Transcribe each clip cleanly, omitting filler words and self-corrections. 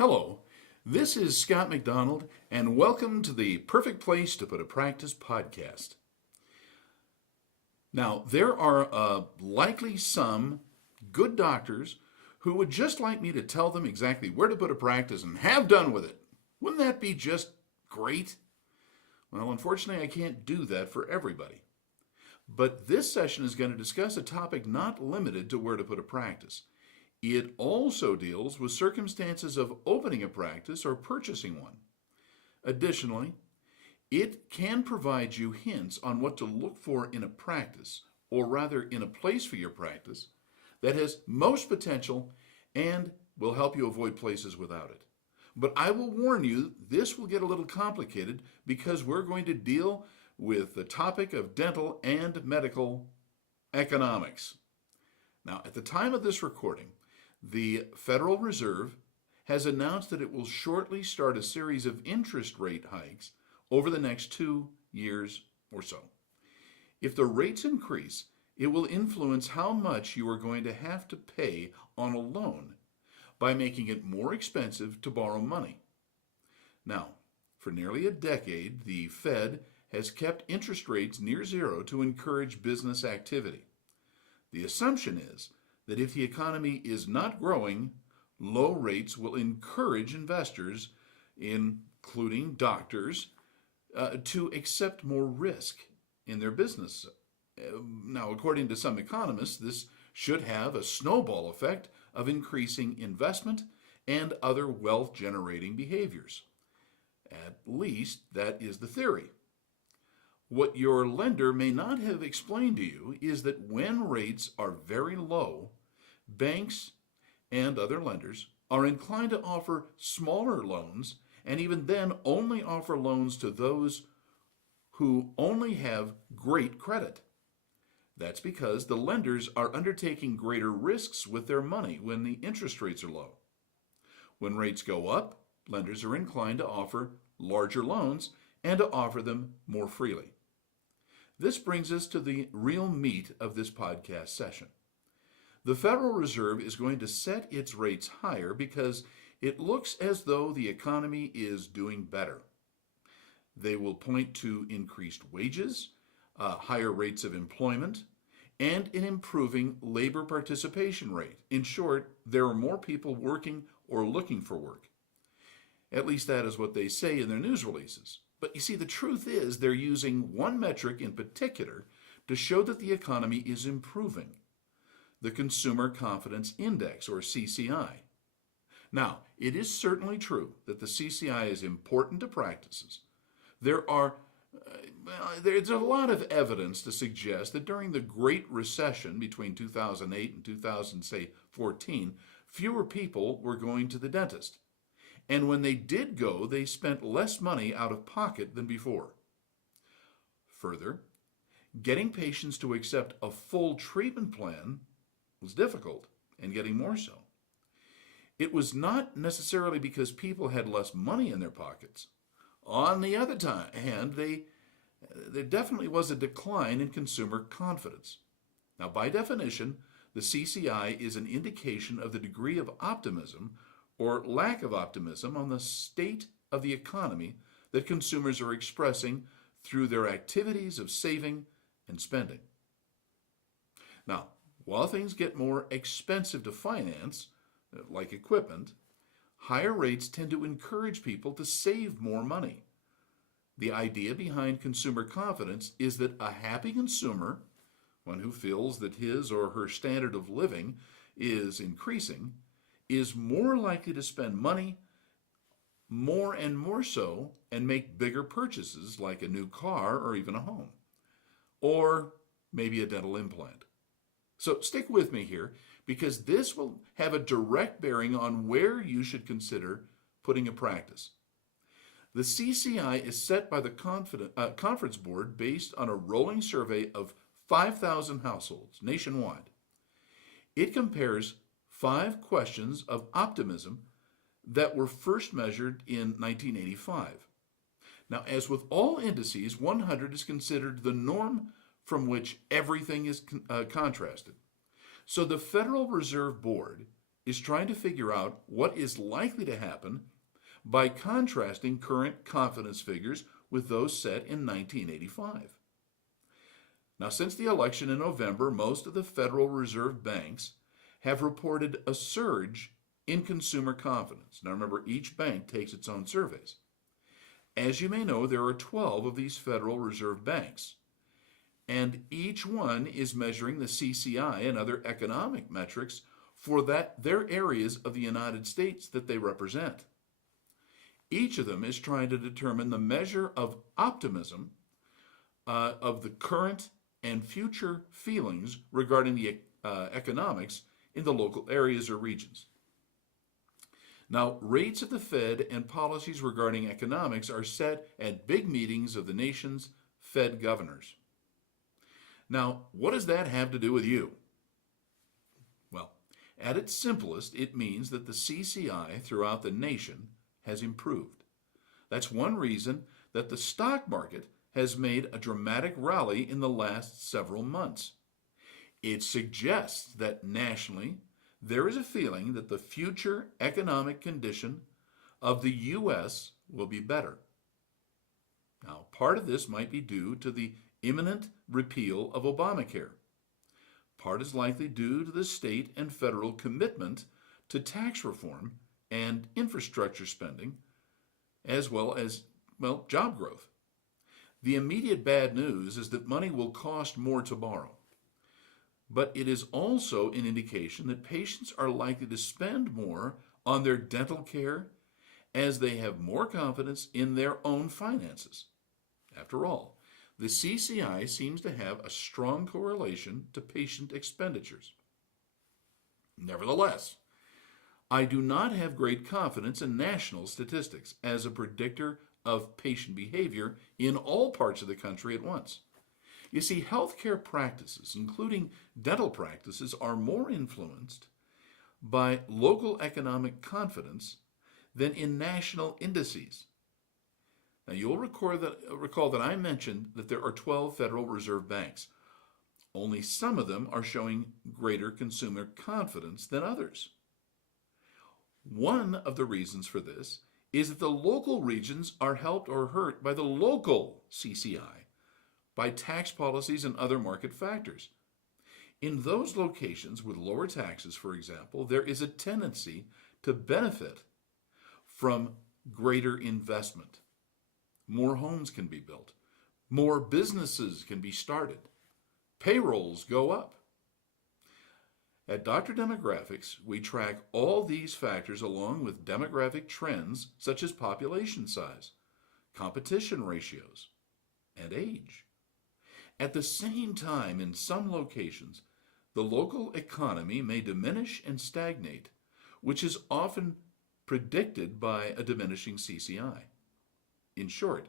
Hello, this is Scott McDonald, and welcome to the Perfect Place to Put a Practice podcast. Now, there are likely some good doctors who would just like me to tell them exactly where to put a practice and have done with it. Wouldn't that be just great? Well, unfortunately, I can't do that for everybody. But this session is going to discuss a topic not limited to where to put a practice. It also deals with circumstances of opening a practice or purchasing one. Additionally, it can provide you hints on what to look for in a practice, or rather in a place for your practice, that has most potential and will help you avoid places without it. But I will warn you, this will get a little complicated because we're going to deal with the topic of dental and medical economics. Now, at the time of this recording, the Federal Reserve has announced that it will shortly start a series of interest rate hikes over the next 2 years or so. If the rates increase, it will influence how much you are going to have to pay on a loan by making it more expensive to borrow money. Now, for nearly a decade, the Fed has kept interest rates near zero to encourage business activity. The assumption is that if the economy is not growing, low rates will encourage investors, including doctors, to accept more risk in their business. Now, according to some economists, this should have a snowball effect of increasing investment and other wealth-generating behaviors. At least that is the theory. What your lender may not have explained to you is that when rates are very low, banks and other lenders are inclined to offer smaller loans, and even then only offer loans to those who only have great credit. That's because the lenders are undertaking greater risks with their money when the interest rates are low. When rates go up, lenders are inclined to offer larger loans and to offer them more freely. This brings us to the real meat of this podcast session. The Federal Reserve is going to set its rates higher because it looks as though the economy is doing better. They will point to increased wages, higher rates of employment, and an improving labor participation rate. In short, there are more people working or looking for work. At least that is what they say in their news releases. But you see, the truth is they're using one metric in particular to show that the economy is improving: the Consumer Confidence Index, or CCI. Now, it is certainly true that the CCI is important to practices. There's a lot of evidence to suggest that during the Great Recession between 2008 and 2014, fewer people were going to the dentist. And when they did go, they spent less money out of pocket than before. Further, getting patients to accept a full treatment plan was difficult, and getting more so. It was not necessarily because people had less money in their pockets. On the other hand, there definitely was a decline in consumer confidence. Now, by definition, the CCI is an indication of the degree of optimism or lack of optimism on the state of the economy that consumers are expressing through their activities of saving and spending. Now, while things get more expensive to finance, like equipment, higher rates tend to encourage people to save more money. The idea behind consumer confidence is that a happy consumer, one who feels that his or her standard of living is increasing, is more likely to spend money more and more so and make bigger purchases like a new car or even a home, or maybe a dental implant. So stick with me here, because this will have a direct bearing on where you should consider putting a practice. The CCI is set by the Conference Board based on a rolling survey of 5,000 households nationwide. It compares 5 questions of optimism that were first measured in 1985. Now, as with all indices, 100 is considered the norm from which everything is contrasted. So the Federal Reserve Board is trying to figure out what is likely to happen by contrasting current confidence figures with those set in 1985. Now, since the election in November, most of the Federal Reserve banks have reported a surge in consumer confidence. Now, remember, each bank takes its own surveys. As you may know, there are 12 of these Federal Reserve banks, and each one is measuring the CCI and other economic metrics for their areas of the United States that they represent. Each of them is trying to determine the measure of optimism of the current and future feelings regarding the economics in the local areas or regions. Now, rates of the Fed and policies regarding economics are set at big meetings of the nation's Fed governors. Now, what does that have to do with you? Well, at its simplest, it means that the CCI throughout the nation has improved. That's one reason that the stock market has made a dramatic rally in the last several months. It suggests that nationally, there is a feeling that the future economic condition of the U.S. will be better. Now, part of this might be due to the imminent repeal of Obamacare. Part is likely due to the state and federal commitment to tax reform and infrastructure spending, as well as, job growth. The immediate bad news is that money will cost more to borrow. But it is also an indication that patients are likely to spend more on their dental care as they have more confidence in their own finances. After all, the CCI seems to have a strong correlation to patient expenditures. Nevertheless, I do not have great confidence in national statistics as a predictor of patient behavior in all parts of the country at once. You see, healthcare practices, including dental practices, are more influenced by local economic confidence than in national indices. Now, you'll recall that I mentioned that there are 12 Federal Reserve banks. Only some of them are showing greater consumer confidence than others. One of the reasons for this is that the local regions are helped or hurt by the local CCI, by tax policies and other market factors. In those locations with lower taxes, for example, there is a tendency to benefit from greater investment. More homes can be built. More businesses can be started. Payrolls go up. At Dr. Demographics, we track all these factors along with demographic trends such as population size, competition ratios, and age. At the same time, in some locations, the local economy may diminish and stagnate, which is often predicted by a diminishing CCI. In short,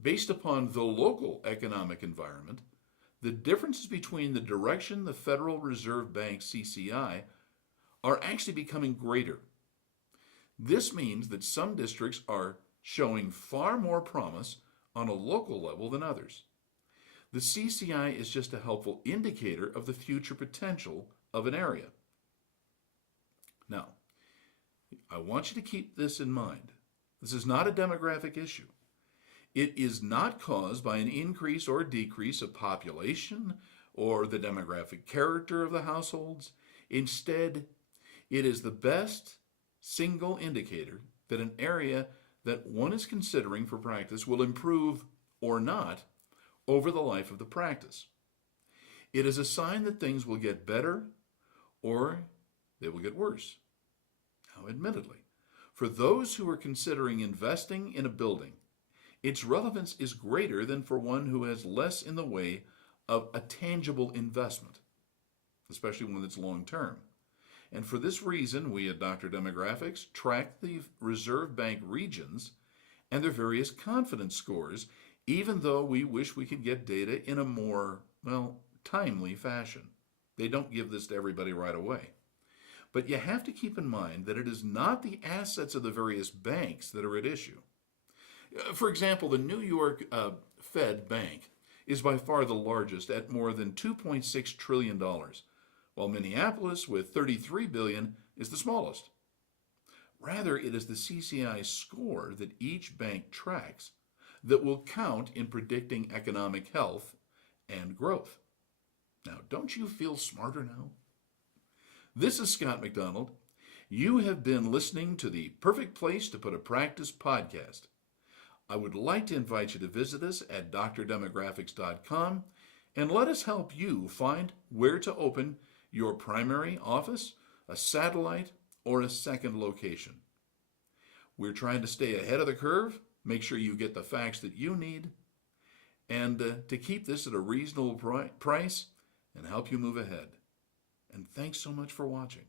based upon the local economic environment, the differences between the direction the Federal Reserve Bank CCI are actually becoming greater. This means that some districts are showing far more promise on a local level than others. The CCI is just a helpful indicator of the future potential of an area. Now, I want you to keep this in mind. This is not a demographic issue. It is not caused by an increase or decrease of population or the demographic character of the households. Instead, it is the best single indicator that an area that one is considering for practice will improve or not over the life of the practice. It is a sign that things will get better or they will get worse. Now, admittedly, for those who are considering investing in a building, its relevance is greater than for one who has less in the way of a tangible investment, especially one that's long-term. And for this reason, we at Dr. Demographics track the Reserve Bank regions and their various confidence scores, even though we wish we could get data in a more, timely fashion. They don't give this to everybody right away. But you have to keep in mind that it is not the assets of the various banks that are at issue. For example, the New York Fed Bank is by far the largest at more than $2.6 trillion, while Minneapolis with $33 billion is the smallest. Rather, it is the CCI score that each bank tracks that will count in predicting economic health and growth. Now, don't you feel smarter now? This is Scott McDonald. You have been listening to the Perfect Place to Put a Practice podcast. I would like to invite you to visit us at drdemographics.com and let us help you find where to open your primary office, a satellite, or a second location. We're trying to stay ahead of the curve, make sure you get the facts that you need, and to keep this at a reasonable price and help you move ahead. And thanks so much for watching.